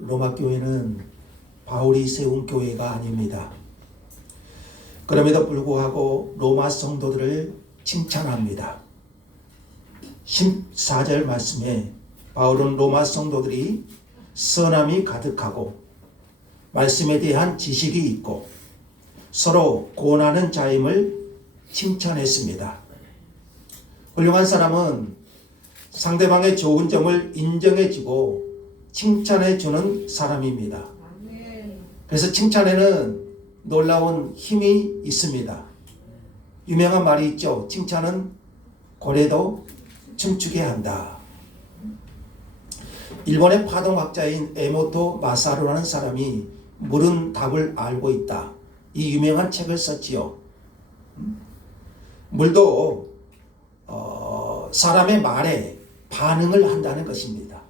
로마 교회는 바울이 세운 교회가 아닙니다. 그럼에도 불구하고 로마 성도들을 칭찬합니다. 14절 말씀에 바울은 로마 성도들이 선함이 가득하고 말씀에 대한 지식이 있고 서로 고난하는 자임을 칭찬했습니다. 훌륭한 사람은 상대방의 좋은 점을 인정해주고 칭찬해주는 사람입니다. 그래서 칭찬에는 놀라운 힘이 있습니다. 유명한 말이 있죠. 칭찬은 고래도 춤추게 한다. 일본의 파동학자인 에모토 마사루라는 사람이 물은 답을 알고 있다. 이 유명한 책을 썼지요. 물도 사람의 말에 반응을 한다는 것입니다.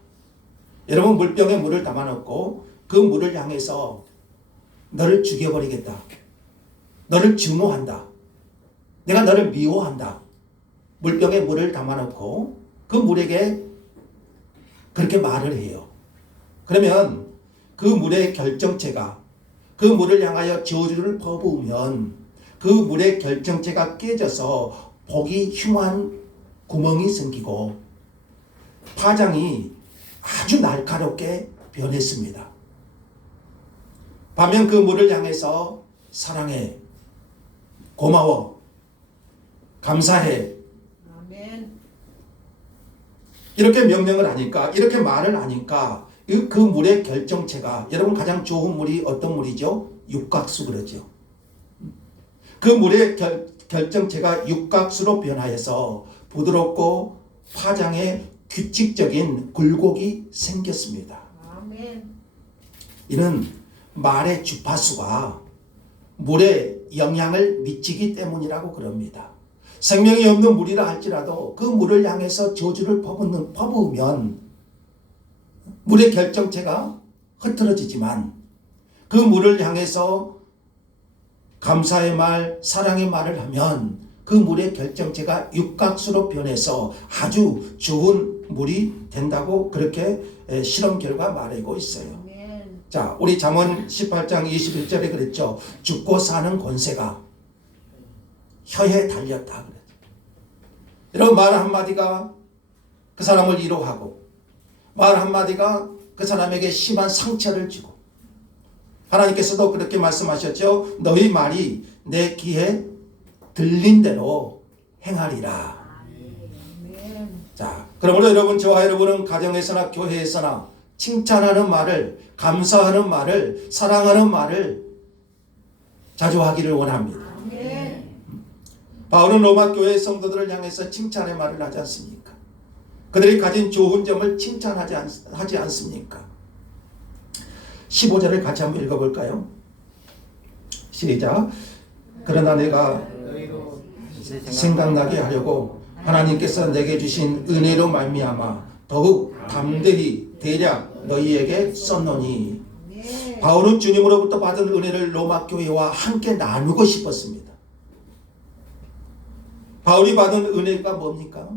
여러분, 물병에 물을 담아놓고 그 물을 향해서 너를 죽여버리겠다. 너를 증오한다. 내가 너를 미워한다. 물병에 물을 담아놓고 그 물에게 그렇게 말을 해요. 그러면 그 물의 결정체가 그 물을 향하여 저주를 퍼부으면 그 물의 결정체가 깨져서 복이 흉한 구멍이 생기고 파장이 아주 날카롭게 변했습니다. 반면 그 물을 향해서 사랑해, 고마워, 감사해, 아멘. 이렇게 명령을 하니까, 이렇게 말을 하니까 그 물의 결정체가, 여러분 가장 좋은 물이 어떤 물이죠? 육각수 그러죠. 그 물의 결정체가 육각수로 변하여서 부드럽고 파장에 규칙적인 굴곡이 생겼습니다. 아멘. 이는 말의 주파수가 물에 영향을 미치기 때문이라고 그럽니다. 생명이 없는 물이라 할지라도 그 물을 향해서 저주를 퍼부으면 물의 결정체가 흐트러지지만 그 물을 향해서 감사의 말, 사랑의 말을 하면 그 물의 결정체가 육각수로 변해서 아주 좋은 물이 된다고 그렇게 실험 결과 말하고 있어요. 자, 우리 잠언 18장 21절에 그랬죠. 죽고 사는 권세가 혀에 달렸다 그랬죠. 여러분, 말 한마디가 그 사람을 위로하고 말 한마디가 그 사람에게 심한 상처를 주고, 하나님께서도 그렇게 말씀하셨죠. 너희 말이 내 귀에 들린 대로 행하리라. 자, 그러므로 여러분, 저와 여러분은 가정에서나 교회에서나 칭찬하는 말을, 감사하는 말을, 사랑하는 말을 자주 하기를 원합니다. 바울은 로마 교회 성도들을 향해서 칭찬의 말을 하지 않습니까? 그들이 가진 좋은 점을 칭찬하지 않습니까? 15절을 같이 한번 읽어볼까요? 시작. 그러나 내가 생각나게 하려고 하나님께서 내게 주신 은혜로 말미암아 더욱 담대히 대략 너희에게 썼노니. 바울은 주님으로부터 받은 은혜를 로마 교회와 함께 나누고 싶었습니다. 바울이 받은 은혜가 뭡니까?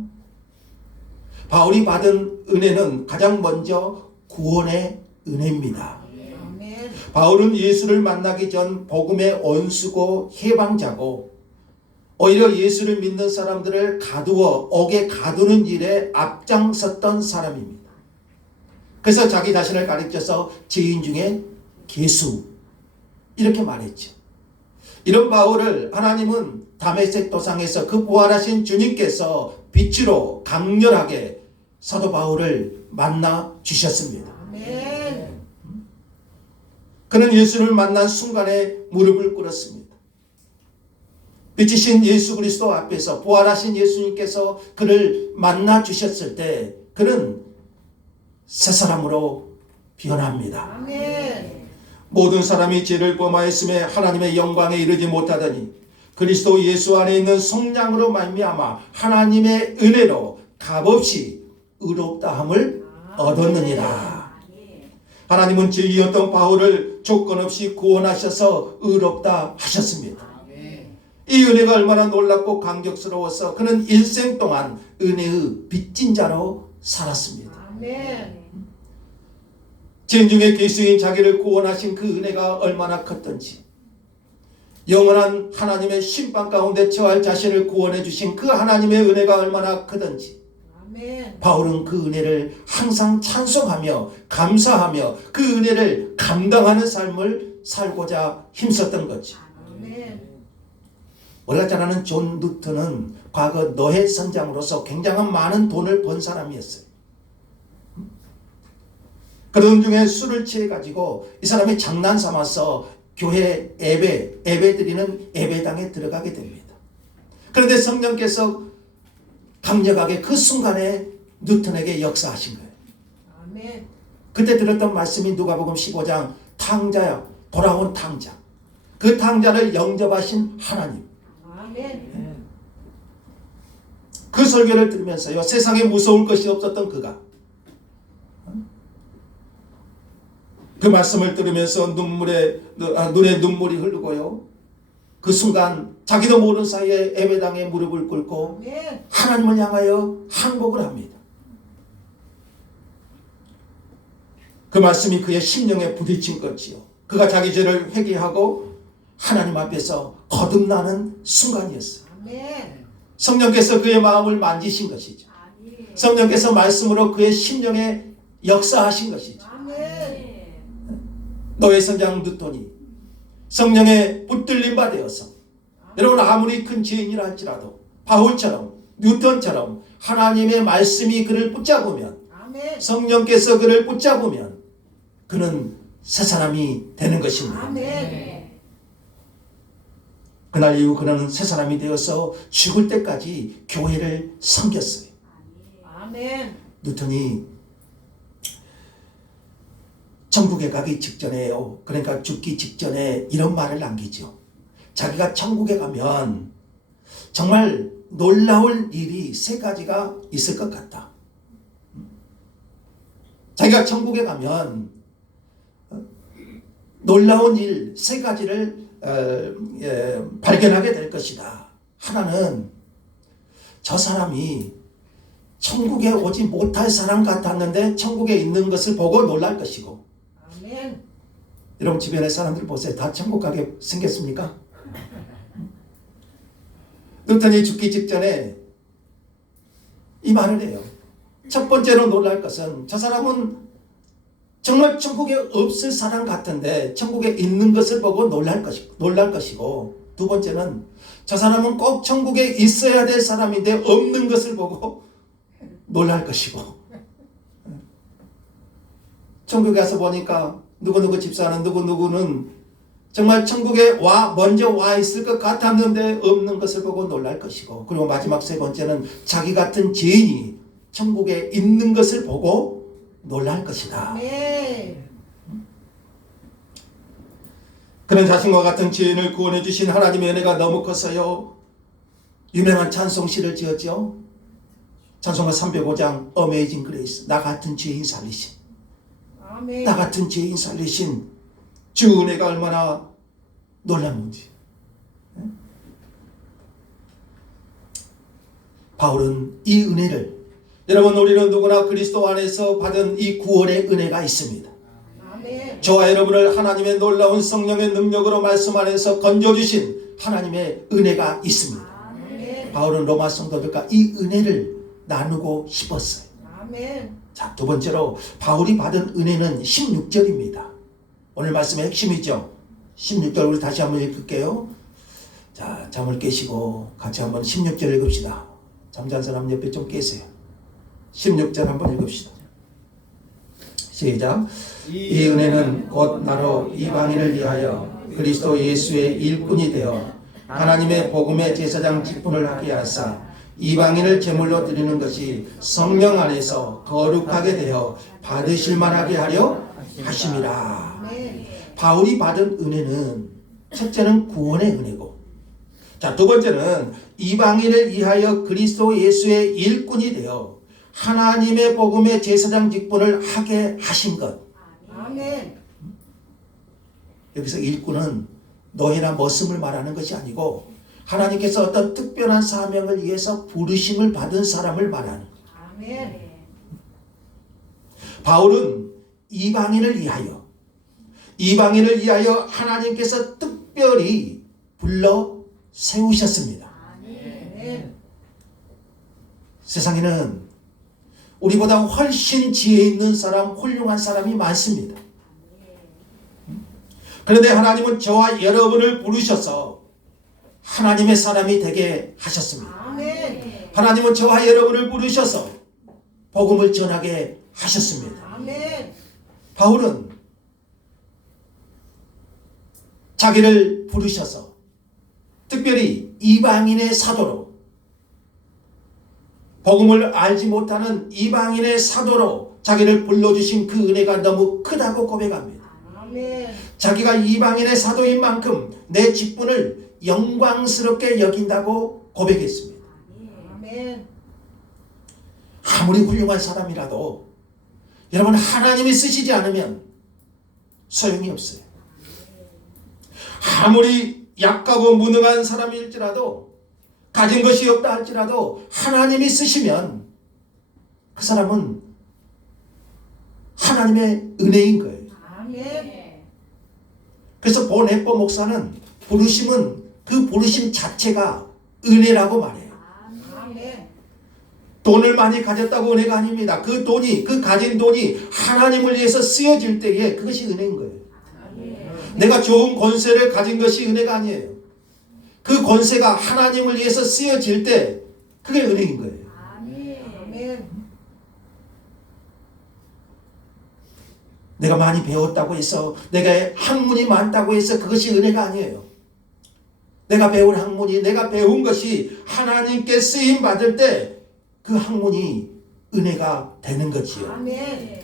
바울이 받은 은혜는 가장 먼저 구원의 은혜입니다. 바울은 예수를 만나기 전 복음의 원수고 해방자고 오히려 예수를 믿는 사람들을 가두어 옥에 가두는 일에 앞장섰던 사람입니다. 그래서 자기 자신을 가리켜서 죄인 중에 괴수 이렇게 말했죠. 이런 바울을 하나님은 다메섹 도상에서 그 부활하신 주님께서 빛으로 강렬하게 사도 바울을 만나 주셨습니다. 아멘. 그는 예수를 만난 순간에 무릎을 꿇었습니다. 빛이신 예수 그리스도 앞에서 부활하신 예수님께서 그를 만나 주셨을 때 그는 새 사람으로 변합니다. 아멘. 모든 사람이 죄를 범하였음에 하나님의 영광에 이르지 못하더니 그리스도 예수 안에 있는 성령으로 말미암아 하나님의 은혜로 값없이 의롭다함을 얻었느니라. 하나님은 죄인이었던 바울을 조건 없이 구원하셔서 의롭다 하셨습니다. 이 은혜가 얼마나 놀랍고 감격스러워서 그는 일생 동안 은혜의 빚진 자로 살았습니다. 아멘. 죄인 중에 계수인 자기를 구원하신 그 은혜가 얼마나 컸던지, 영원한 하나님의 심판 가운데 처할 자신을 구원해 주신 그 하나님의 은혜가 얼마나 크던지, 아멘. 바울은 그 은혜를 항상 찬송하며 감사하며 그 은혜를 감당하는 삶을 살고자 힘썼던 거지. 아멘. 우리가 잘 아는 존 뉴턴은 과거 노예 선장으로서 굉장한 많은 돈을 번 사람이었어요. 그런 중에 술을 취해가지고 이 사람이 장난 삼아서 교회 예배 드리는 예배당에 들어가게 됩니다. 그런데 성령께서 강력하게 그 순간에 뉴턴에게 역사하신 거예요. 아멘. 그때 들었던 말씀이 누가복음 15장 탕자야, 돌아온 탕자. 그 탕자를 영접하신 하나님. 아멘. 그 설교를 들으면서요, 세상에 무서울 것이 없었던 그가 그 말씀을 들으면서 눈에 눈물이 흐르고요, 그 순간 자기도 모르는 사이에 예배당에 무릎을 꿇고 아멘. 하나님을 향하여 항복을 합니다. 그 말씀이 그의 심령에 부딪힌 것이요, 그가 자기 죄를 회개하고 하나님 앞에서 거듭나는 순간이었어요. 아멘. 성령께서 그의 마음을 만지신 것이죠. 성령께서 말씀으로 그의 심령에 역사하신 것이죠. 아멘. 노예 선장 뉴턴이 성령에 붙들림 바 되어서, 여러분 아무리 큰 죄인이라 할지라도 바울처럼 뉴턴처럼 하나님의 말씀이 그를 붙잡으면, 아멘. 성령께서 그를 붙잡으면 그는 새 사람이 되는 것입니다. 아멘. 그날 이후 그는 새 사람이 되어서 죽을 때까지 교회를 섬겼어요. 아멘. 뉴턴이 천국에 가기 직전에요, 그러니까 죽기 직전에 이런 말을 남기죠. 자기가 천국에 가면 정말 놀라울 일이 세 가지가 있을 것 같다. 자기가 천국에 가면 놀라운 일 세 가지를 발견하게 될 것이다. 하나는 저 사람이 천국에 오지 못할 사람 같았는데 천국에 있는 것을 보고 놀랄 것이고, 아멘. 여러분 주변의 사람들 보세요. 다 천국 가게 생겼습니까? 뉴턴이 죽기 직전에 이 말을 해요. 첫 번째로 놀랄 것은 저 사람은 정말 천국에 없을 사람 같은데 천국에 있는 것을 보고 놀랄 것이고, 두 번째는 저 사람은 꼭 천국에 있어야 될 사람인데 없는 것을 보고 놀랄 것이고, 천국에 가서 보니까 누구누구 집사는 누구누구는 정말 천국에 먼저 와 있을 것 같았는데 없는 것을 보고 놀랄 것이고, 그리고 마지막 세 번째는 자기 같은 죄인이 천국에 있는 것을 보고 놀랄 것이다. 아멘. 그런 자신과 같은 죄인을 구원해 주신 하나님의 은혜가 너무 커서요, 유명한 찬송시를 지었죠. 찬송가 305장 Amazing Grace, 나 같은 죄인 살리신, 아멘. 나 같은 죄인 살리신 주 은혜가 얼마나 놀랐는지. 바울은 이 은혜를, 여러분 우리는 누구나 그리스도 안에서 받은 이 구원의 은혜가 있습니다. 아멘. 저와 여러분을 하나님의 놀라운 성령의 능력으로 말씀 안에서 건져주신 하나님의 은혜가 있습니다. 아멘. 바울은 로마 성도들과 이 은혜를 나누고 싶었어요. 아멘. 자, 두 번째로 바울이 받은 은혜는 16절입니다. 오늘 말씀의 핵심이죠. 16절 우리 다시 한번 읽을게요. 자, 잠을 깨시고 같이 한번 16절 읽읍시다. 잠잔 사람 옆에 좀 깨세요. 16절 한번 읽읍시다. 시작. 이 은혜는 곧 나로 이방인을 위하여 그리스도 예수의 일꾼이 되어 하나님의 복음의 제사장 직분을 하게 하사 이방인을 제물로 드리는 것이 성령 안에서 거룩하게 되어 받으실 만하게 하려 하심이라. 아멘. 바울이 받은 은혜는 첫째는 구원의 은혜고, 자, 두 번째는 이방인을 위하여 그리스도 예수의 일꾼이 되어 하나님의 복음의 제사장 직분을 하게 하신 것. 아멘. 여기서 일꾼은 노예나 머슴을 말하는 것이 아니고 하나님께서 어떤 특별한 사명을 위해서 부르심을 받은 사람을 말하는 것. 아멘. 바울은 이방인을 위하여 하나님께서 특별히 불러 세우셨습니다. 아멘. 세상에는 우리보다 훨씬 지혜 있는 사람, 훌륭한 사람이 많습니다. 그런데 하나님은 저와 여러분을 부르셔서 하나님의 사람이 되게 하셨습니다. 아멘. 하나님은 저와 여러분을 부르셔서 복음을 전하게 하셨습니다. 아멘. 바울은 자기를 부르셔서 특별히 이방인의 사도로, 복음을 알지 못하는 이방인의 사도로 자기를 불러주신 그 은혜가 너무 크다고 고백합니다. 아멘. 자기가 이방인의 사도인 만큼 내 직분을 영광스럽게 여긴다고 고백했습니다. 아멘. 아무리 훌륭한 사람이라도 여러분, 하나님이 쓰시지 않으면 소용이 없어요. 아무리 약하고 무능한 사람일지라도, 가진 것이 없다 할지라도 하나님이 쓰시면 그 사람은 하나님의 은혜인 거예요. 아멘. 그래서 보네포 목사는 부르심은 그 부르심 자체가 은혜라고 말해요. 아멘. 돈을 많이 가졌다고 은혜가 아닙니다. 그 돈이, 그 가진 돈이 하나님을 위해서 쓰여질 때에 그것이 은혜인 거예요. 내가 좋은 권세를 가진 것이 은혜가 아니에요. 그 권세가 하나님을 위해서 쓰여질 때 그게 은혜인 거예요. 아멘. 내가 많이 배웠다고 해서, 내가 학문이 많다고 해서 그것이 은혜가 아니에요. 내가 배운 학문이, 내가 배운 것이 하나님께 쓰임 받을 때 그 학문이 은혜가 되는 거지요. 아멘.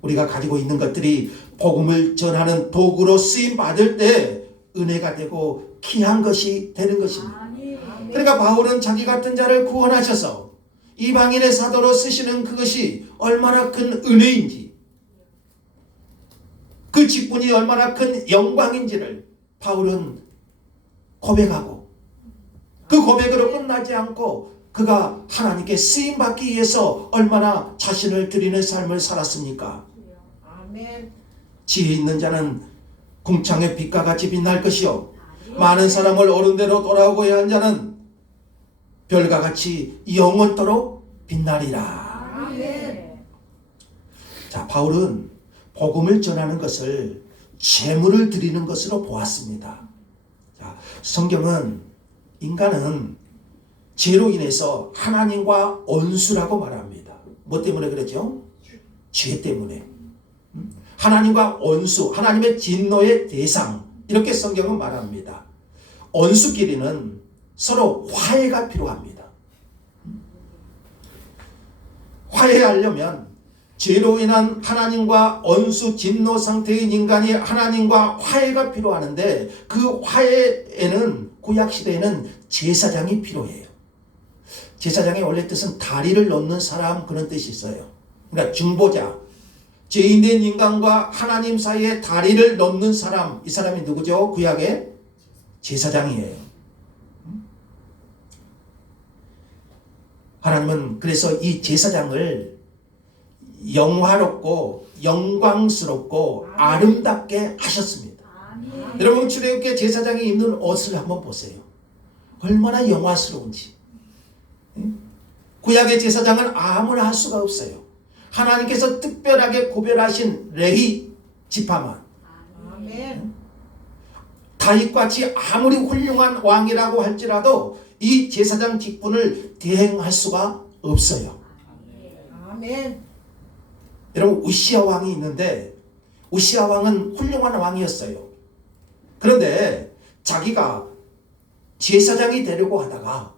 우리가 가지고 있는 것들이 복음을 전하는 도구로 쓰임 받을 때 은혜가 되고 귀한 것이 되는 것입니다. 그러니까 바울은 자기 같은 자를 구원하셔서 이방인의 사도로 쓰시는 그것이 얼마나 큰 은혜인지, 그 직분이 얼마나 큰 영광인지를 바울은 고백하고, 그 고백으로 끝나지 않고 그가 하나님께 쓰임받기 위해서 얼마나 자신을 드리는 삶을 살았습니까? 아멘. 지혜 있는 자는 궁창의 빛과 같이 빛날 것이요, 많은 사람을 옳은 대로 돌아오고야 한 자는 별과 같이 영원토록 빛나리라. 아멘. 자, 바울은 복음을 전하는 것을 재물을 드리는 것으로 보았습니다. 자, 성경은 인간은 죄로 인해서 하나님과 원수라고 말합니다. 뭐 때문에 그러죠? 죄 때문에. 하나님과 원수, 하나님의 진노의 대상, 이렇게 성경은 말합니다. 원수끼리는 서로 화해가 필요합니다. 화해하려면 죄로 인한 하나님과 원수 진노 상태인 인간이 하나님과 화해가 필요하는데, 그 화해에는 구약시대에는 제사장이 필요해요. 제사장의 원래 뜻은 다리를 놓는 사람, 그런 뜻이 있어요. 그러니까 중보자, 죄인된 인간과 하나님 사이에 다리를 놓는 사람, 이 사람이 누구죠? 구약의 제사장이에요. 하나님은 그래서 이 제사장을 영화롭고 영광스럽고 아름답게 하셨습니다. 여러분, 출애굽기 제사장이 입는 옷을 한번 보세요. 얼마나 영화스러운지. 구약의 제사장은 아무나 할 수가 없어요. 하나님께서 특별하게 구별하신 레위 지파만. 아멘. 다윗같이 아무리 훌륭한 왕이라고 할지라도 이 제사장 직분을 대행할 수가 없어요. 아멘. 여러분, 우시아 왕이 있는데, 우시아 왕은 훌륭한 왕이었어요. 그런데 자기가 제사장이 되려고 하다가,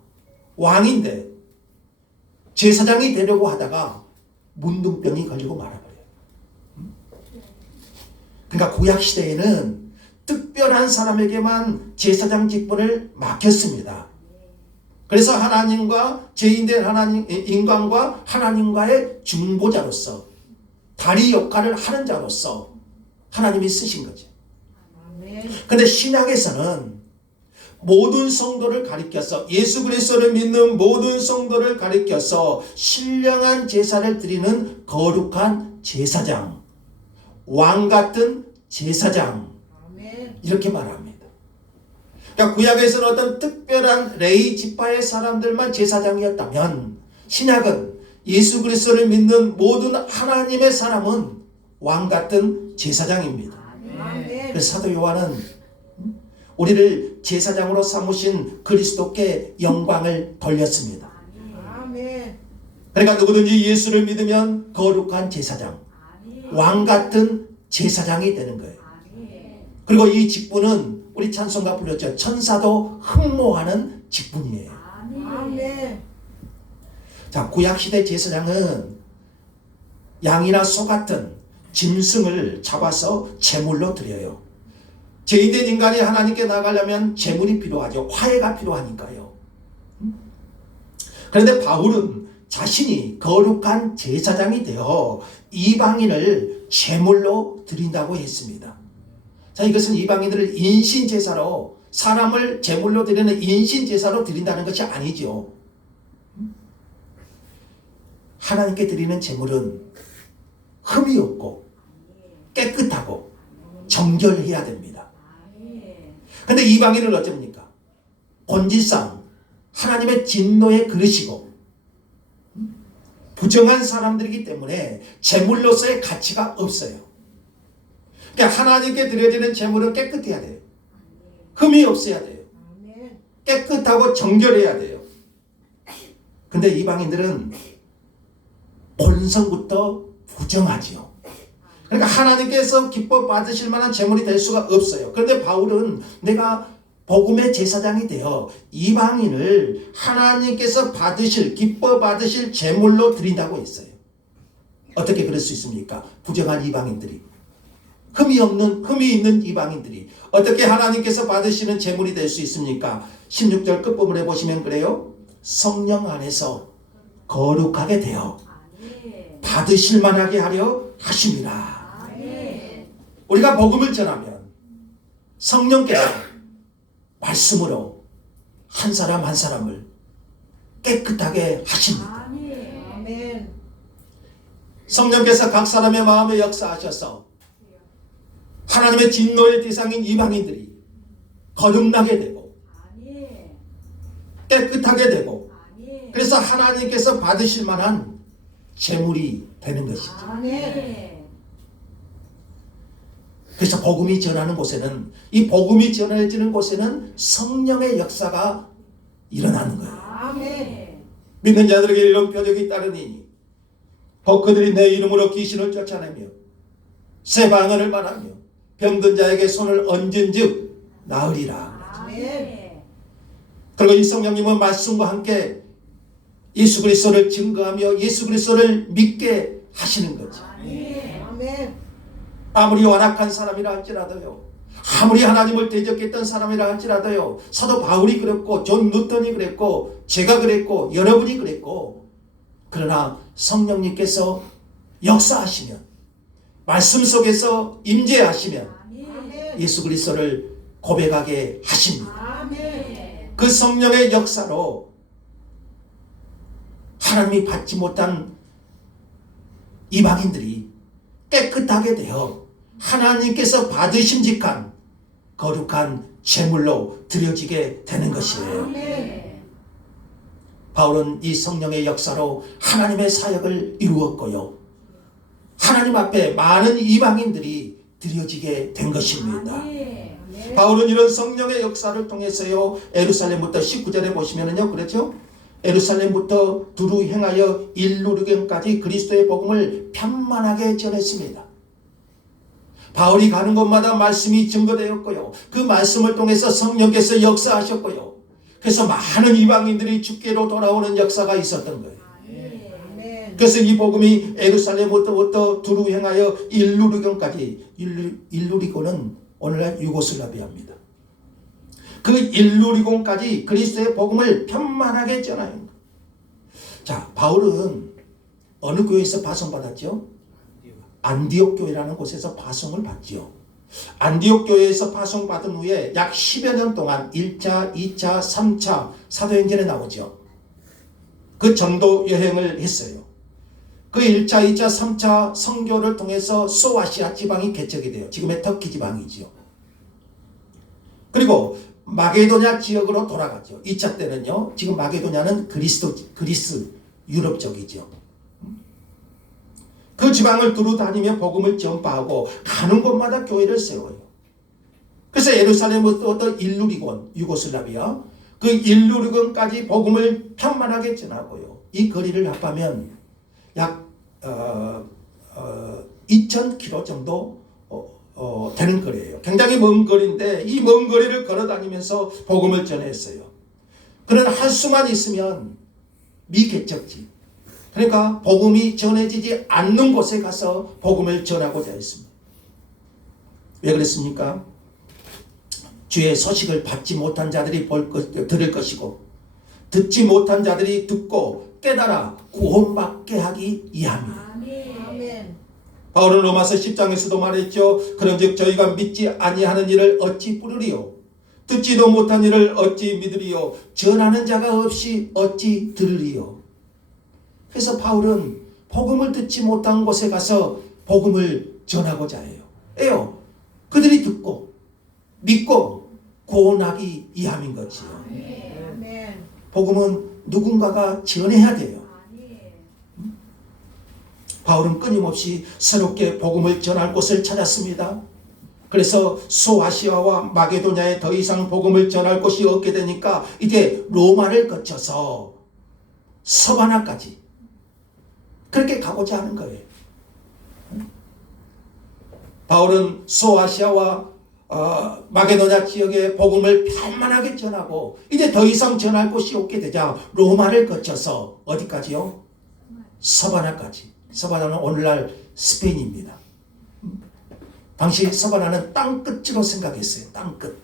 왕인데 제사장이 되려고 하다가 문둥병이 걸리고 말아버려요. 그러니까 구약시대에는 특별한 사람에게만 제사장 직분을 맡겼습니다. 그래서 하나님과 죄인된 하나님, 인간과 하나님과의 중보자로서, 다리 역할을 하는 자로서 하나님이 쓰신 거죠. 아멘. 근데 신약에서는 모든 성도를 가리켜서, 예수 그리스도를 믿는 모든 성도를 가리켜서 신령한 제사를 드리는 거룩한 제사장, 왕 같은 제사장 아멘. 이렇게 말합니다. 그러니까 구약에서는 어떤 특별한 레위 지파의 사람들만 제사장이었다면 신약은 예수 그리스도를 믿는 모든 하나님의 사람은 왕 같은 제사장입니다. 아멘. 그래서 사도 요한은 우리를 제사장으로 삼으신 그리스도께 영광을 돌렸습니다. 아멘. 그러니까 누구든지 예수를 믿으면 거룩한 제사장, 왕 같은 제사장이 되는 거예요. 그리고 이 직분은 우리 찬송가 불렀죠. 천사도 흠모하는 직분이에요. 아멘. 자, 구약시대 제사장은 양이나 소 같은 짐승을 잡아서 제물로 드려요. 죄인된 인간이 하나님께 나가려면 제물이 필요하죠. 화해가 필요하니까요. 그런데 바울은 자신이 거룩한 제사장이 되어 이방인을 제물로 드린다고 했습니다. 자, 이것은 이방인들을 인신제사로, 사람을 제물로 드리는 인신제사로 드린다는 것이 아니죠. 하나님께 드리는 제물은 흠이 없고 깨끗하고 정결해야 됩니다. 근데 이방인은 어쩝니까? 본질상 하나님의 진노의 그릇이고 부정한 사람들이기 때문에 제물로서의 가치가 없어요. 그러니까 하나님께 드려지는 제물은 깨끗해야 돼요. 흠이 없어야 돼요. 아멘. 깨끗하고 정결해야 돼요. 근데 이방인들은 본성부터 부정하지요. 그러니까 하나님께서 기뻐 받으실 만한 제물이 될 수가 없어요. 그런데 바울은 내가 복음의 제사장이 되어 이방인을 하나님께서 받으실, 기뻐 받으실 제물로 드린다고 했어요. 어떻게 그럴 수 있습니까? 부정한 이방인들이, 흠이 있는 이방인들이 어떻게 하나님께서 받으시는 제물이 될 수 있습니까? 16절 끝부분에 보시면 그래요. 성령 안에서 거룩하게 되어 받으실 만하게 하려 하심이라. 우리가 복음을 전하면 성령께서 말씀으로 한 사람 한 사람을 깨끗하게 하십니다. 아멘. 성령께서 각 사람의 마음에 역사하셔서 하나님의 진노의 대상인 이방인들이 거듭나게 되고 깨끗하게 되고 그래서 하나님께서 받으실 만한 제물이 되는 것이죠. 아멘. 그래서 복음이 전하는 곳에는, 이 복음이 전해지는 곳에는 성령의 역사가 일어나는 거예요. 아멘. 믿는 자들에게 이런 표적이 따르니 곧 그들이 내 이름으로 귀신을 쫓아내며 새 방언을 말하며 병든 자에게 손을 얹은 즉 나으리라. 아멘. 그리고 이 성령님은 말씀과 함께 예수 그리스도를 증거하며 예수 그리스도를 믿게 하시는 거죠. 아멘. 아무리 완악한 사람이라 할지라도요, 아무리 하나님을 대적했던 사람이라 할지라도요, 사도 바울이 그랬고 존 누턴이 그랬고 제가 그랬고 여러분이 그랬고, 그러나 성령님께서 역사하시면, 말씀 속에서 임재하시면 예수 그리스도를 고백하게 하십니다. 아멘. 그 성령의 역사로 하나님이 받지 못한 이방인들이 깨끗하게 되어 하나님께서 받으심직한 거룩한 제물로 드려지게 되는 것이에요. 아멘. 바울은 이 성령의 역사로 하나님의 사역을 이루었고요, 하나님 앞에 많은 이방인들이 드려지게 된 것입니다. 바울은 이런 성령의 역사를 통해서요, 예루살렘부터 19절에 보시면은요, 그렇죠? 예루살렘부터 두루 행하여 일루르겐까지 그리스도의 복음을 편만하게 전했습니다. 바울이 가는 곳마다 말씀이 증거되었고요, 그 말씀을 통해서 성령께서 역사하셨고요, 그래서 많은 이방인들이 주께로 돌아오는 역사가 있었던 거예요. 아멘. 그래서 이 복음이 예루살렘부터 두루 행하여 일루리곤까지, 일루리곤은 오늘날 유고슬라비아입니다. 그 일루리곤까지 그리스도의 복음을 편만하게 전하는 것. 자, 바울은 어느 교회에서 파송받았죠? 안디옥 교회라는 곳에서 파송을 받지요. 안디옥 교회에서 파송받은 후에 약 10여 년 동안 1차, 2차, 3차 사도행전에 나오죠. 그 전도 여행을 했어요. 그 1차, 2차, 3차 선교를 통해서 소아시아 지방이 개척이 돼요. 지금의 터키 지방이지요. 그리고 마게도냐 지역으로 돌아가죠. 2차 때는요. 지금 마게도냐는 그리스 유럽 쪽이죠. 그 지방을 두루 다니며 복음을 전파하고 가는 곳마다 교회를 세워요. 그래서 예루살렘부터 일루리곤, 유고슬라비아, 그 일루리곤까지 복음을 편만하게 전하고요. 이 거리를 합하면 약 2,000km 정도 되는 거리예요. 굉장히 먼 거리인데 이 먼 거리를 걸어 다니면서 복음을 전했어요. 그는 할 수만 있으면 미개척지. 그러니까 복음이 전해지지 않는 곳에 가서 복음을 전하고자 했습니다. 왜 그랬습니까? 주의 소식을 받지 못한 자들이 들을 것이고 듣지 못한 자들이 듣고 깨달아 구원받게 하기 위함이에요. 아멘. 바울은 로마서 10장에서도 말했죠. 그런즉 저희가 믿지 아니하는 일을 어찌 부르리요? 듣지도 못한 일을 어찌 믿으리요? 전하는 자가 없이 어찌 들으리요? 그래서 바울은 복음을 듣지 못한 곳에 가서 복음을 전하고자 해요. 그들이 듣고 믿고 구원하기 위함인 거지요. 아멘. 복음은 누군가가 전해야 돼요. 바울은 끊임없이 새롭게 복음을 전할 곳을 찾았습니다. 그래서 소아시아와 마게도냐에 더 이상 복음을 전할 곳이 없게 되니까 이제 로마를 거쳐서 서바나까지 그렇게 가고자 하는 거예요. 바울은 소아시아와 마게도냐 지역의 복음을 편만하게 전하고 이제 더 이상 전할 곳이 없게 되자 로마를 거쳐서 어디까지요? 서바나까지. 서바나는 오늘날 스페인입니다. 당시 서바나는 땅끝으로 생각했어요. 땅끝.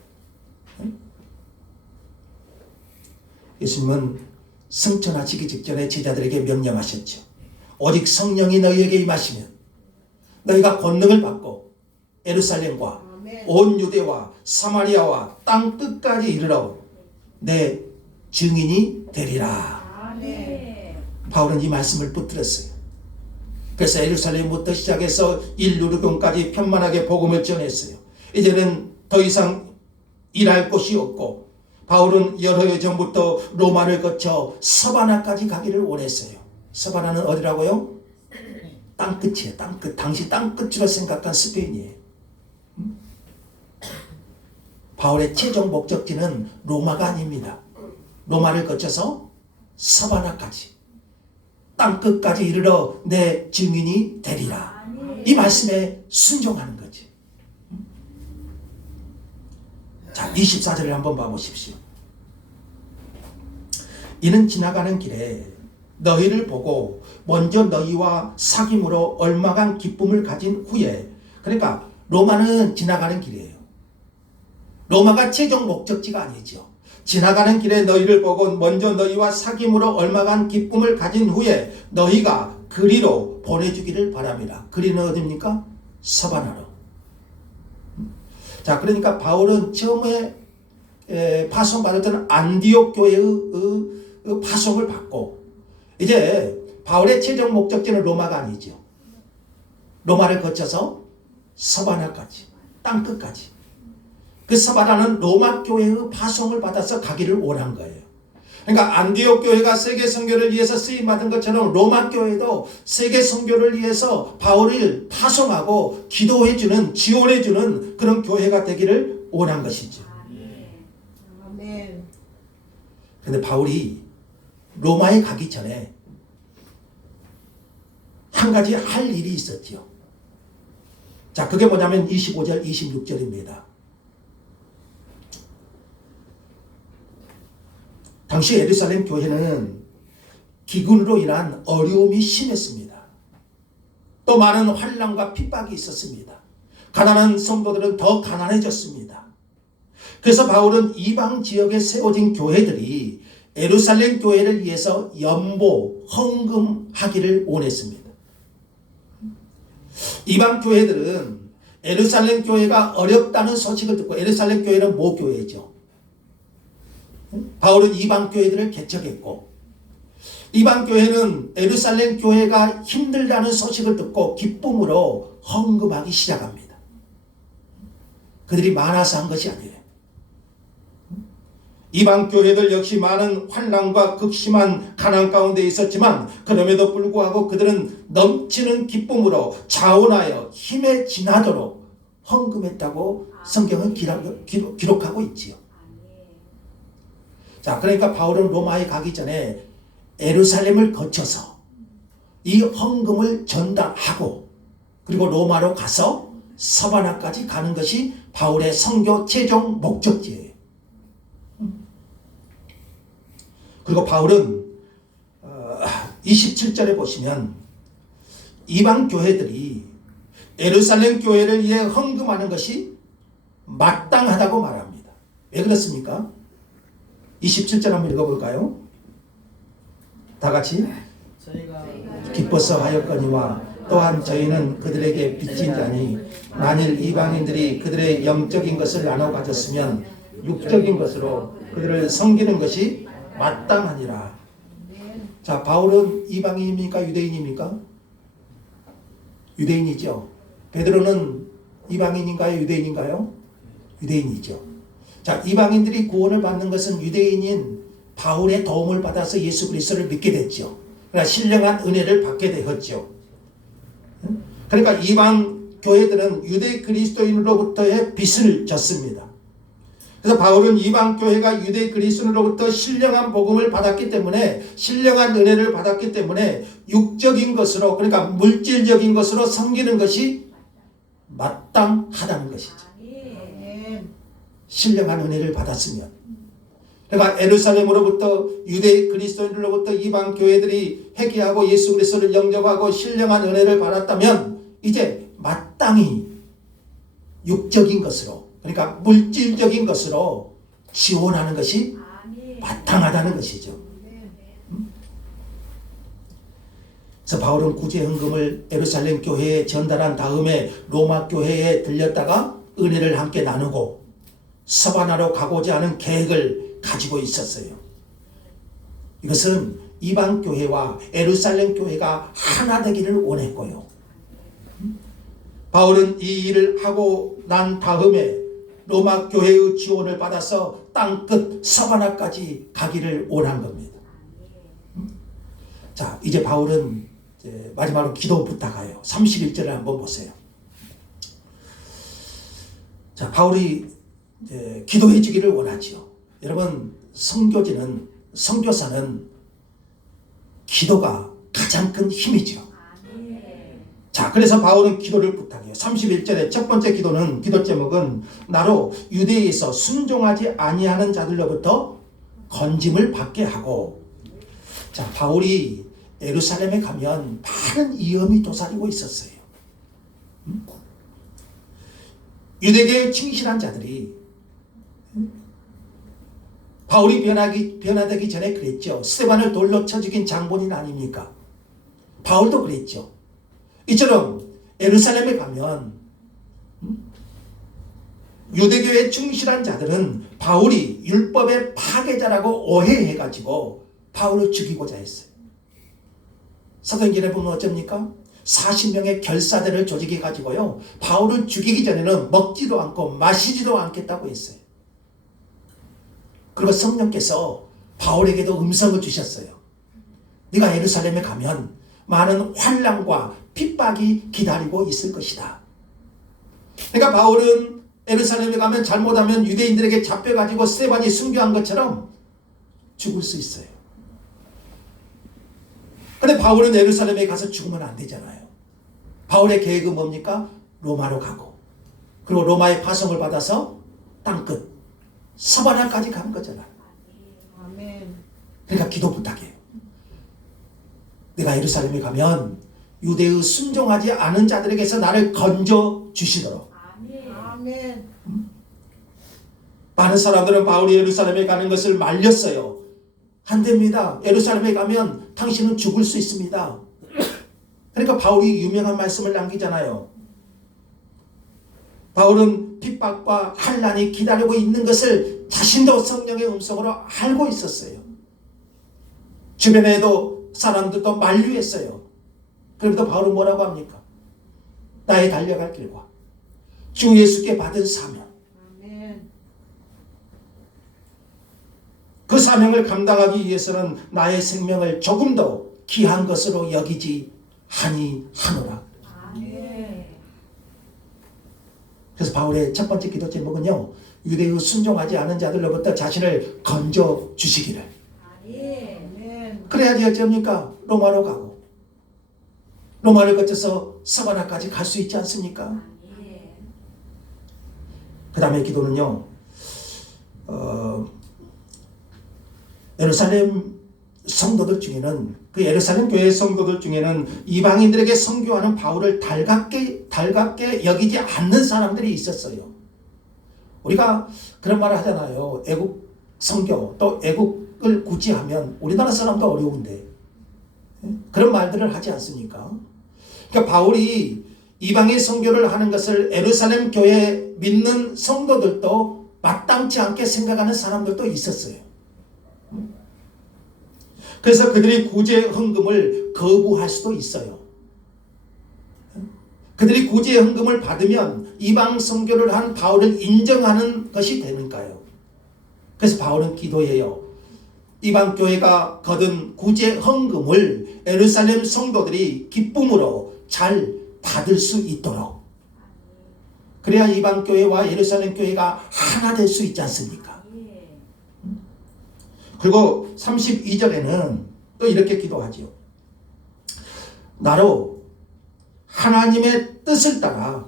예수님은 승천하시기 직전에 제자들에게 명령하셨죠. 오직 성령이 너희에게 임하시면 너희가 권능을 받고 예루살렘과 온 유대와 사마리아와 땅 끝까지 이르러 내 증인이 되리라. 바울은 이 말씀을 붙들었어요. 그래서 예루살렘부터 시작해서 일루리곤까지 편만하게 복음을 전했어요. 이제는 더 이상 일할 곳이 없고 바울은 여러 해 전부터 로마를 거쳐 서바나까지 가기를 원했어요. 서바나는 어디라고요? 땅끝이에요. 땅끝. 당시 땅끝으로 생각한 스페인이에요. 바울의 최종 목적지는 로마가 아닙니다. 로마를 거쳐서 서바나까지 땅끝까지 이르러 내 증인이 되리라. 이 말씀에 순종하는 거지. 자, 24절을 한번 봐보십시오. 이는 지나가는 길에 너희를 보고 먼저 너희와 사귐으로 얼마간 기쁨을 가진 후에, 그러니까 로마는 지나가는 길이에요. 로마가 최종 목적지가 아니죠. 지나가는 길에 너희를 보고 먼저 너희와 사귐으로 얼마간 기쁨을 가진 후에 너희가 그리로 보내주기를 바랍니다. 그리는 어디입니까? 서바나로. 자, 그러니까 바울은 처음에 파송받았던 안디옥 교회의 파송을 받고 이제 바울의 최종 목적지는 로마가 아니죠. 로마를 거쳐서 서바나까지, 땅끝까지. 그 서바나는 로마 교회의 파송을 받아서 가기를 원한 거예요. 그러니까 안디옥 교회가 세계 선교를 위해서 쓰임 받은 것처럼 로마 교회도 세계 선교를 위해서 바울을 파송하고 기도해주는, 지원해주는 그런 교회가 되기를 원한 것이죠. 아멘. 그런데 바울이 로마에 가기 전에 한 가지 할 일이 있었죠. 자, 그게 뭐냐면 25절, 26절입니다. 당시 예루살렘 교회는 기근으로 인한 어려움이 심했습니다. 또 많은 환난과 핍박이 있었습니다. 가난한 성도들은 더 가난해졌습니다. 그래서 바울은 이방 지역에 세워진 교회들이 예루살렘 교회를 위해서 연보, 헌금하기를 원했습니다. 이방 교회들은 예루살렘 교회가 어렵다는 소식을 듣고, 예루살렘 교회는 모 교회죠. 바울은 이방 교회들을 개척했고 이방 교회는 예루살렘 교회가 힘들다는 소식을 듣고 기쁨으로 헌금하기 시작합니다. 그들이 많아서 한 것이 아니에요. 이방 교회들 역시 많은 환난과 극심한 가난 가운데 있었지만 그럼에도 불구하고 그들은 넘치는 기쁨으로 자원하여 힘에 지나도록 헌금했다고 성경은 기록하고 있지요. 자, 그러니까 바울은 로마에 가기 전에 예루살렘을 거쳐서 이 헌금을 전달하고 그리고 로마로 가서 서바나까지 가는 것이 바울의 선교 최종 목적지예요. 그리고 바울은 27절에 보시면 이방 교회들이 예루살렘 교회를 위해 헌금하는 것이 마땅하다고 말합니다. 왜 그렇습니까? 27절 한번 읽어볼까요? 다 같이. 기뻐서 하였거니와 또한 저희는 그들에게 빚진 자니 만일 이방인들이 그들의 영적인 것을 나눠 가졌으면 육적인 것으로 그들을 섬기는 것이 마땅하니라. 자, 바울은 이방인입니까? 유대인입니까? 유대인이죠. 베드로는 이방인인가요? 유대인인가요? 유대인이죠. 자, 이방인들이 구원을 받는 것은 유대인인 바울의 도움을 받아서 예수 그리스도를 믿게 됐죠. 그러니까 신령한 은혜를 받게 되었죠. 그러니까 이방 교회들은 유대 그리스도인으로부터의 빚을 졌습니다. 그래서 바울은 이방 교회가 유대 그리스도인으로부터 신령한 복음을 받았기 때문에 신령한 은혜를 받았기 때문에 육적인 것으로 그러니까 물질적인 것으로 섬기는 것이 마땅하다는 것이죠. 신령한 은혜를 받았으면. 그러니까 예루살렘으로부터 유대 그리스도인들로부터 이방 교회들이 회개하고 예수 그리스도를 영접하고 신령한 은혜를 받았다면 이제 마땅히 육적인 것으로 그러니까 물질적인 것으로 지원하는 것이 마땅하다는 것이죠. 그래서 바울은 구제 헌금을 예루살렘 교회에 전달한 다음에 로마 교회에 들렸다가 은혜를 함께 나누고 서바나로 가고자 하는 계획을 가지고 있었어요. 이것은 이방 교회와 예루살렘 교회가 하나 되기를 원했고요. 바울은 이 일을 하고 난 다음에 로마 교회의 지원을 받아서 땅끝 서바나까지 가기를 원한 겁니다. 자, 이제 바울은 이제 마지막으로 기도 부탁해요. 31절을 한번 보세요. 자, 바울이 이제 기도해 주기를 원하지요. 여러분, 선교사는 기도가 가장 큰 힘이죠. 자, 그래서 바울은 기도를 부탁해요. 31절의 첫 번째 기도 제목은 나로 유대에서 순종하지 아니하는 자들로부터 건짐을 받게 하고. 자, 바울이 예루살렘에 가면 많은 위험이 도사리고 있었어요. 유대교에 충실한 자들이 바울이 변화되기 전에 그랬죠. 스데반을 돌로 쳐 죽인 장본인 아닙니까? 바울도 그랬죠. 이처럼 예루살렘에 가면 유대교에 충실한 자들은 바울이 율법의 파괴자라고 오해해가지고 바울을 죽이고자 했어요. 사도행전에 보면 어쩝니까? 40명의 결사대를 조직해가지고요 바울을 죽이기 전에는 먹지도 않고 마시지도 않겠다고 했어요. 그리고 성령께서 바울에게도 음성을 주셨어요. 네가 예루살렘에 가면 많은 환난과 핍박이 기다리고 있을 것이다. 그러니까 바울은 예루살렘에 가면 잘못하면 유대인들에게 잡혀가지고 스데반이 순교한 것처럼 죽을 수 있어요. 그런데 바울은 예루살렘에 가서 죽으면 안 되잖아요. 바울의 계획은 뭡니까? 로마로 가고 그리고 로마의 파송을 받아서 땅끝 서바나까지 가는 거잖아요. 아멘. 그러니까 기도 부탁해요. 내가 예루살렘에 가면 유대의 순종하지 않은 자들에게서 나를 건져 주시도록. 아멘. 많은 사람들은 바울이 예루살렘에 가는 것을 말렸어요. 안 됩니다. 예루살렘에 가면 당신은 죽을 수 있습니다. 그러니까 바울이 유명한 말씀을 남기잖아요. 바울은 핍박과 환난이 기다리고 있는 것을 자신도 성령의 음성으로 알고 있었어요. 주변에도 사람들도 만류했어요. 그럼에도 바울은 뭐라고 합니까? 나의 달려갈 길과 주 예수께 받은 사명, 아멘. 그 사명을 감당하기 위해서는 나의 생명을 조금 더 귀한 것으로 여기지 아니하노라. 아멘. 그래서 바울의 첫 번째 기도 제목은요, 유대의 순종하지 않은 자들로부터 자신을 건져 주시기를. 아멘. 그래야지 어쩝니까? 로마로 가고 로마를 거쳐서 서바나까지 갈 수 있지 않습니까? 그 다음에 기도는요, 예루살렘 성도들 중에는, 그 예루살렘 교회 성도들 중에는 이방인들에게 선교하는 바울을 달갑게 여기지 않는 사람들이 있었어요. 우리가 그런 말을 하잖아요. 애국 선교, 또 애국을 굳이 하면 우리나라 사람도 어려운데, 그런 말들을 하지 않습니까? 그러니까 바울이 이방인 선교를 하는 것을 예루살렘 교회 믿는 성도들도 마땅치 않게 생각하는 사람들도 있었어요. 그래서 그들이 구제 헌금을 거부할 수도 있어요. 그들이 구제 헌금을 받으면 이방 선교를 한 바울을 인정하는 것이 되는가요? 그래서 바울은 기도해요. 이방 교회가 거둔 구제 헌금을 예루살렘 성도들이 기쁨으로 잘 받을 수 있도록, 그래야 이방 교회와 예루살렘 교회가 하나 될 수 있지 않습니까? 그리고 32절에는 또 이렇게 기도하지요. 나로 하나님의 뜻을 따라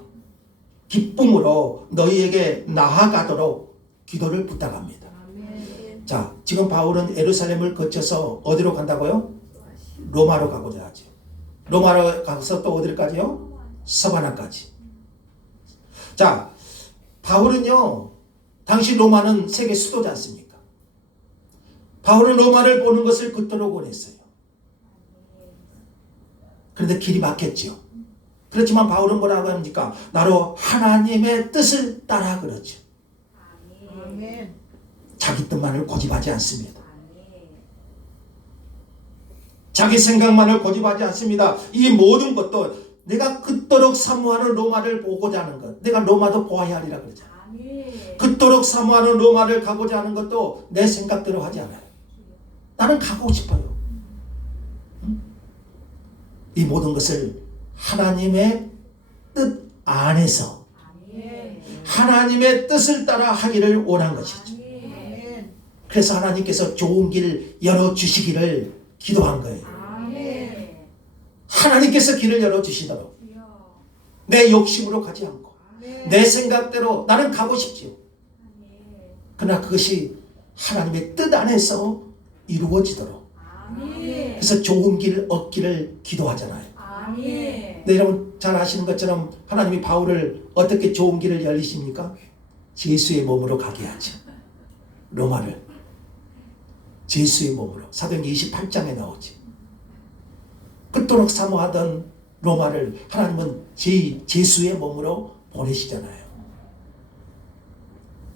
기쁨으로 너희에게 나아가도록 기도를 부탁합니다. 아멘. 자, 지금 바울은 예루살렘을 거쳐서 어디로 간다고요? 로마로 가고자 하죠. 로마로 가서 또 어디까지요? 서바나까지. 자, 바울은요, 당시 로마는 세계 수도지 않습니까? 바울은 로마를 보는 것을 그토록 원했어요. 그런데 길이 막혔죠. 그렇지만 바울은 뭐라고 합니까? 나로 하나님의 뜻을 따라 그러죠. 아멘. 자기 뜻만을 고집하지 않습니다. 자기 생각만을 고집하지 않습니다. 이 모든 것도 내가 그토록 사모하는 로마를 보고자 하는 것, 내가 로마도 보아야 하리라 그러잖아요. 그토록 사모하는 로마를 가고자 하는 것도 내 생각대로 하지 않아요. 나는 가고 싶어요. 이 모든 것을 하나님의 뜻 안에서 하나님의 뜻을 따라 하기를 원한 것이죠. 아멘. 그래서 하나님께서 좋은 길 열어주시기를 기도한 거예요. 아멘. 하나님께서 길을 열어주시도록, 내 욕심으로 가지 않고 아멘. 내 생각대로 나는 가고 싶지요. 그러나 그것이 하나님의 뜻 안에서 이루어지도록, 그래서 좋은 길 얻기를 기도하잖아요. 아멘. 네, 여러분 잘 아시는 것처럼 하나님이 바울을 어떻게 좋은 길을 열리십니까? 예수의 몸으로 가게 하죠. 로마를 예수의 몸으로, 사도행전 28장에 나오지. 그토록 사모하던 로마를 하나님은 예수의 몸으로 보내시잖아요.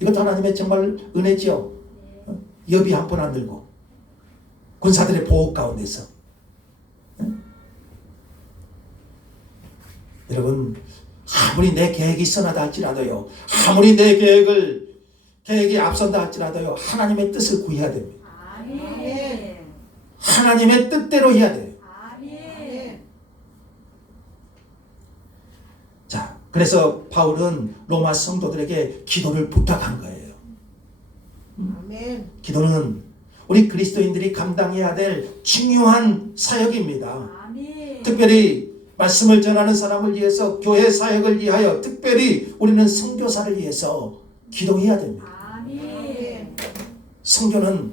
이것도 하나님의 정말 은혜죠. 여비 한 푼 안 들고 군사들의 보호 가운데서. 여러분, 아무리 내 계획이 선하다 할지라도요, 아무리 내 계획이 앞선다 할지라도요, 하나님의 뜻을 구해야 됩니다. 아멘. 하나님의 뜻대로 해야 돼요. 아멘. 자, 그래서 바울은 로마 성도들에게 기도를 부탁한 거예요. 아멘. 기도는 우리 그리스도인들이 감당해야 될 중요한 사역입니다. 특별히 말씀을 전하는 사람을 위해서, 교회 사역을 위하여, 특별히 우리는 선교사를 위해서 기도해야 됩니다. 아멘. 선교는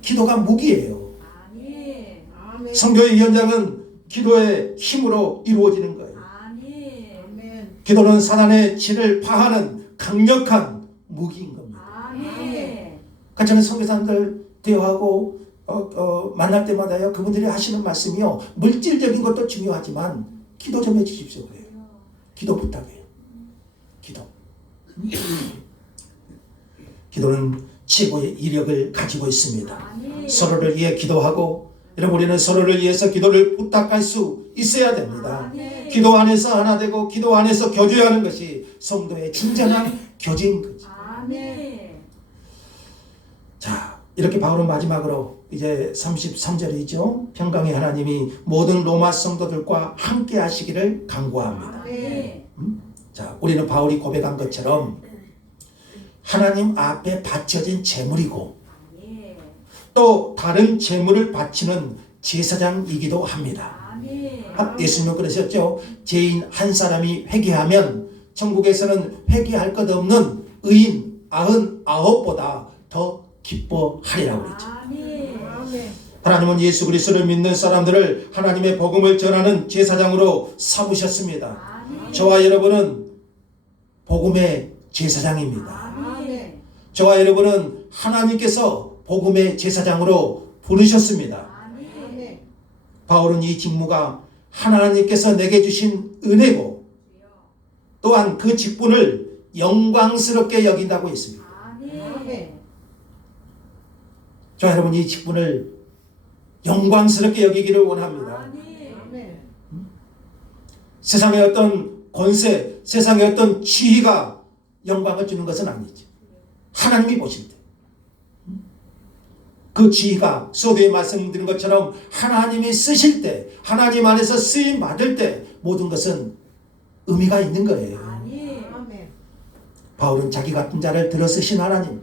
기도가 무기예요. 아멘. 선교의 현장은 기도의 힘으로 이루어지는 거예요. 아멘. 기도는 사단의 진을 파하는 강력한 무기인 겁니다. 아멘. 저는 선교사님들 대화하고 만날 때마다요, 그분들이 하시는 말씀이요, 물질적인 것도 중요하지만 기도 좀 해주십시오 그래요. 기도 부탁해요. 기도. 기도는 최고의 이력을 가지고 있습니다. 서로를 위해 기도하고 여러분, 우리는 서로를 위해서 기도를 부탁할 수 있어야 됩니다. 아멘. 기도 안에서 하나 되고 기도 안에서 교제하는 것이 성도의 진정한 교제인 거죠. 아멘. 자, 이렇게 바울은 마지막으로 이제 33절이죠. 평강의 하나님이 모든 로마 성도들과 함께 하시기를 간구합니다. 아멘. 자, 우리는 바울이 고백한 것처럼 하나님 앞에 바쳐진 제물이고 예. 또 다른 제물을 바치는 제사장이기도 합니다. 아멘. 예수님은 그러셨죠. 죄인 한 사람이 회개하면 천국에서는 회개할 것 없는 의인 99보다 더 기뻐하리라고 그랬죠. 아멘. 아멘. 하나님은 예수 그리스도를 믿는 사람들을 하나님의 복음을 전하는 제사장으로 삼으셨습니다. 아멘. 저와 여러분은 복음의 제사장입니다. 아멘. 저와 여러분은 하나님께서 복음의 제사장으로 부르셨습니다. 아멘. 바울은 이 직무가 하나님께서 내게 주신 은혜고 또한 그 직분을 영광스럽게 여긴다고 했습니다. 아멘. 저 여러분, 이 직분을 영광스럽게 여기기를 원합니다. 아멘. 세상의 어떤 권세, 세상의 어떤 지위가 영광을 주는 것은 아니죠. 하나님이 보실 때 그 지위가 소도에 말씀드린 것처럼 하나님이 쓰실 때, 하나님 안에서 쓰임 받을 때 모든 것은 의미가 있는 거예요. 아멘. 바울은 자기 같은 자를 들어 쓰신 하나님,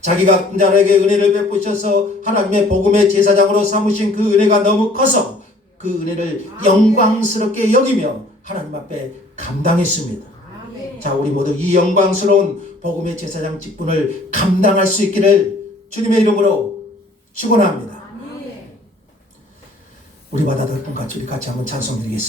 자기 같은 자에게 은혜를 베푸셔서 하나님의 복음의 제사장으로 삼으신 그 은혜가 너무 커서 그 은혜를 영광스럽게 여기며 하나님 앞에 감당했습니다. 아멘. 자, 우리 모두 이 영광스러운 복음의 제사장 직분을 감당할 수 있기를 주님의 이름으로 축원합니다. 아멘. 우리 받아들 분 같이 우리 같이 한번 찬송드리겠습니다.